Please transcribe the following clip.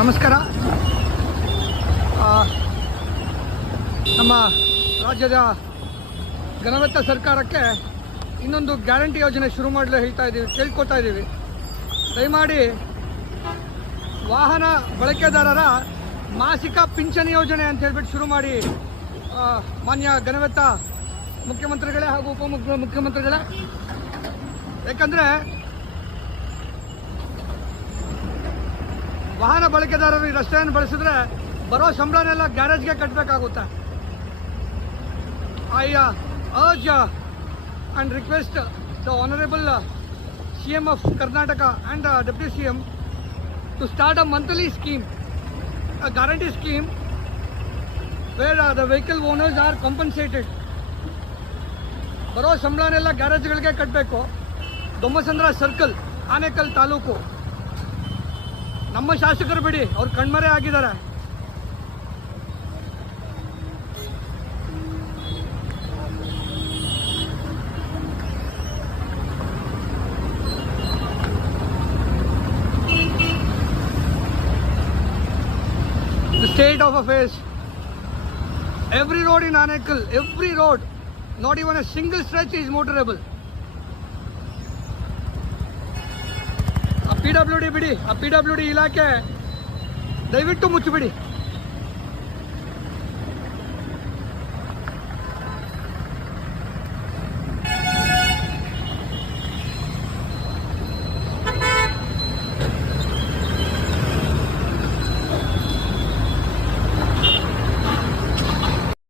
ನಮಸ್ಕಾರ. ನಮ್ಮ ರಾಜ್ಯದ ಘನವೆತ್ತ ಸರ್ಕಾರಕ್ಕೆ ಇನ್ನೊಂದು ಗ್ಯಾರಂಟಿ ಯೋಜನೆ ಶುರು ಮಾಡಲು ಕೇಳ್ಕೊತಾ ಇದ್ದೀವಿ. ದಯಮಾಡಿ ವಾಹನ ಬಳಕೆದಾರರ ಮಾಸಿಕ ಪಿಂಚಣಿ ಯೋಜನೆ ಅಂತ ಹೇಳ್ಬಿಟ್ಟು ಶುರು ಮಾಡಿ ಮಾನ್ಯ ಘನವೆತ್ತ ಮುಖ್ಯಮಂತ್ರಿಗಳೇ ಹಾಗೂ ಉಪಮುಖ್ಯಮಂತ್ರಿಗಳೇ, ಯಾಕಂದರೆ ವಾಹನ ಬಳಕೆದಾರರು ಈ ರಸ್ತೆಯನ್ನು ಬಳಸಿದ್ರೆ ಬರೋ ಸಂಬಳನೆಲ್ಲ ಗ್ಯಾರೇಜ್ಗೆ ಕಟ್ಟಬೇಕಾಗುತ್ತೆ. I urge and request the Honorable CM of Karnataka and Deputy CM to start a monthly scheme, a guarantee scheme where the vehicle owners are compensated. ಬರೋ ಸಂಬಳನೆಲ್ಲ ಗ್ಯಾರೇಜ್ಗಳಿಗೆ ಕಟ್ಟಬೇಕು. ದೊಮ್ಮಸಂದ್ರ ಸರ್ಕಲ್, ಆನೇಕಲ್ ತಾಲೂಕು. ನಮ್ಮ ಶಾಸಕರು ಬಿಡಿ, ಅವ್ರು ಕಣ್ಮರೆ ಆಗಿದ್ದಾರೆ. The state of affairs, every road in Anekal, every road, not even a single stretch is motorable. PWD ಬಿಡಿ, PWD ಇಲಾಖೆ ದಯವಿಟ್ಟು ಮುಚ್ಚಿಬಿಡಿ.